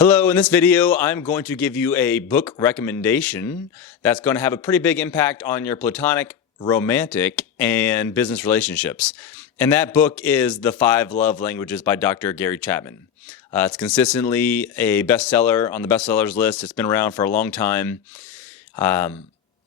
Hello, in this video, I'm going to give you a book recommendation that's going to have a pretty big impact on your platonic, romantic, and business relationships. And that book is The 5 Love Languages by Dr. Gary Chapman. It's consistently a bestseller on the bestsellers list. It's been around for a long time.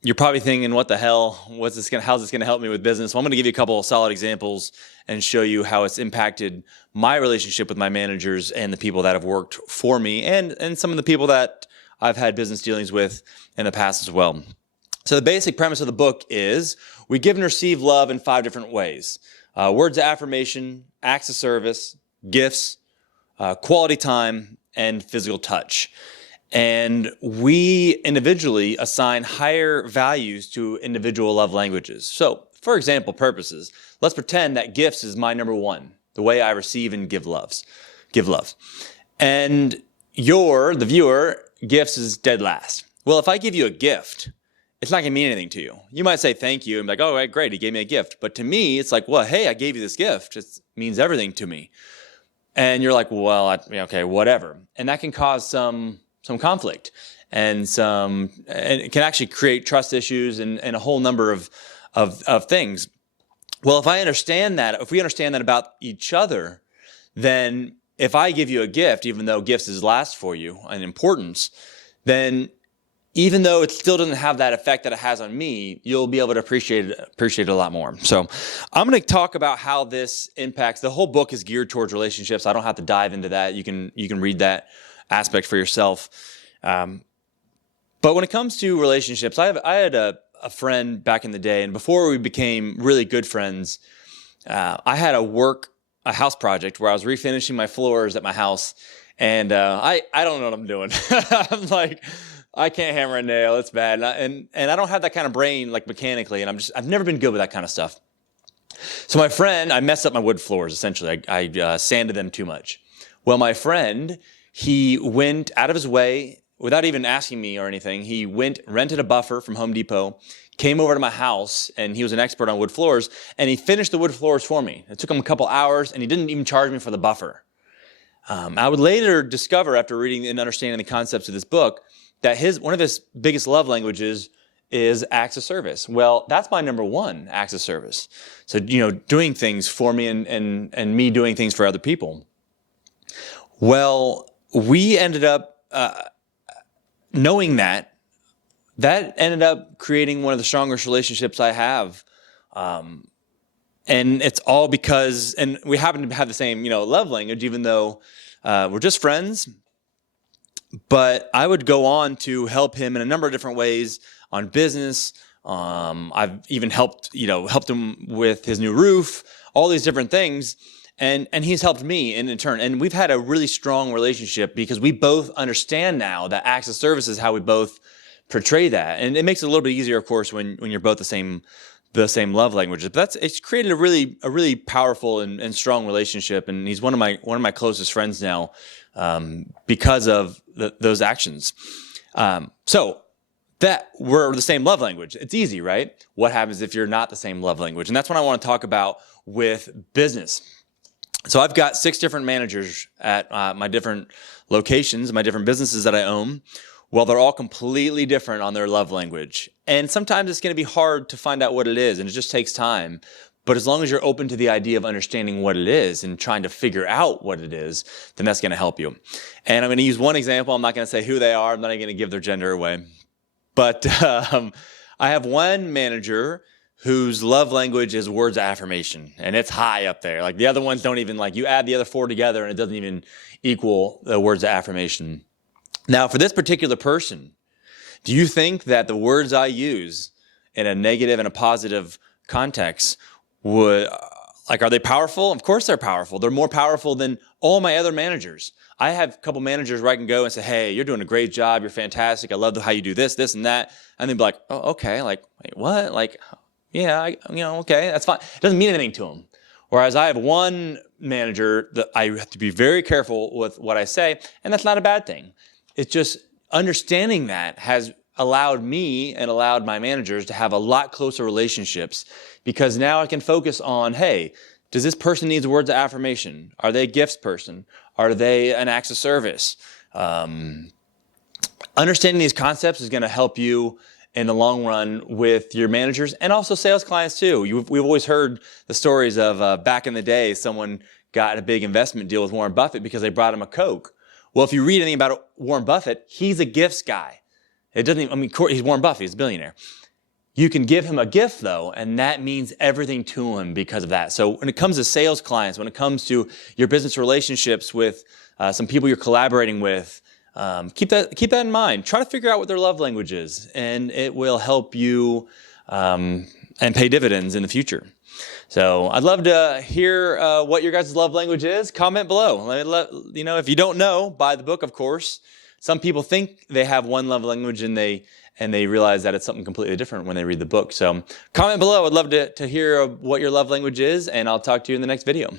You're probably thinking, what the hell? How's this going to help me with business? Well, I'm going to give you a couple of solid examples and show you how it's impacted my relationship with my managers and the people that have worked for me and some of the people that I've had business dealings with in the past as well. So the basic premise of the book is we give and receive love in 5 different ways. Words of affirmation, acts of service, gifts, quality time, and physical touch. And we individually assign higher values to individual love languages. So, for example purposes, let's pretend that gifts is my number 1, the way I receive and give love. And the viewer, gifts is dead last. Well, if I give you a gift, it's not going to mean anything to you. You might say thank you and be like, oh, great, he gave me a gift. But to me, it's like, well, hey, I gave you this gift. It means everything to me. And you're like, well, okay, whatever. And that can cause some conflict and it can actually create trust issues and a whole number of things. Well, if we understand that about each other, then if I give you a gift, even though gifts is last for you in importance, then even though it still doesn't have that effect that it has on me, you'll be able to appreciate it a lot more. So I'm going to talk about how this impacts. The whole book is geared towards relationships. I don't have to dive into that. You can read that aspect for yourself. But when it comes to relationships, I had a friend back in the day, and before we became really good friends, I had a house project where I was refinishing my floors at my house, and I don't know what I'm doing. I'm like, I can't hammer a nail, it's bad, and I don't have that kind of brain like mechanically, and I've never been good with that kind of stuff. So my friend, I messed up my wood floors essentially. I sanded them too much. Well, my friend, he went out of his way, without even asking me or anything. He rented a buffer from Home Depot, came over to my house, and he was an expert on wood floors, and he finished the wood floors for me. It took him a couple hours, and he didn't even charge me for the buffer. I would later discover, after reading and understanding the concepts of this book, that one of his biggest love languages is acts of service. Well, that's my number 1, acts of service. So, doing things for me and me doing things for other people. Well, we ended up knowing that ended up creating one of the strongest relationships I have. And it's all because, and we happen to have the same, love language, even though we're just friends. But I would go on to help him in a number of different ways on business. I've even helped him with his new roof, all these different things. And he's helped me in turn. And we've had a really strong relationship because we both understand now that acts of service is how we both portray that. And it makes it a little bit easier, of course, when you're both the same love languages. But it's created a really powerful and strong relationship. And he's one of my closest friends now because of those actions. So that we're the same love language. It's easy, right? What happens if you're not the same love language? And that's what I want to talk about with business. So I've got 6 different managers at my different locations, my different businesses that I own. Well, they're all completely different on their love language. And sometimes it's going to be hard to find out what it is, and it just takes time. But as long as you're open to the idea of understanding what it is and trying to figure out what it is, then that's going to help you. And I'm going to use one example. I'm not going to say who they are. I'm not going to give their gender away. But I have one manager whose love language is words of affirmation, and it's high up there. Like the other ones don't even, you add the other 4 together and it doesn't even equal the words of affirmation. Now, for this particular person, do you think that the words I use in a negative and a positive context are they powerful? Of course they're powerful. They're more powerful than all my other managers. I have a couple managers where I can go and say, hey, you're doing a great job. You're fantastic. I love how you do this, and that. And they'd be like, oh, okay. Wait, what? Yeah, okay, that's fine. It doesn't mean anything to them. Whereas I have one manager that I have to be very careful with what I say, and that's not a bad thing. It's just understanding that has allowed me and allowed my managers to have a lot closer relationships because now I can focus on, hey, does this person need words of affirmation? Are they a gifts person? Are they an acts of service? Understanding these concepts is going to help you in the long run with your managers and also sales clients too. We've always heard the stories of back in the day, someone got a big investment deal with Warren Buffett because they brought him a Coke. Well, if you read anything about Warren Buffett, he's a gifts guy. It doesn't even, he's Warren Buffett, he's a billionaire. You can give him a gift though, and that means everything to him because of that. So when it comes to sales clients, when it comes to your business relationships with some people you're collaborating with, keep that in mind. Try to figure out what their love language is, and it will help you and pay dividends in the future. So I'd love to hear what your guys' love language is. Comment below. If you don't know, buy the book, of course. Some people think they have one love language and they realize that it's something completely different when they read the book. So comment below. I'd love to hear what your love language is, and I'll talk to you in the next video.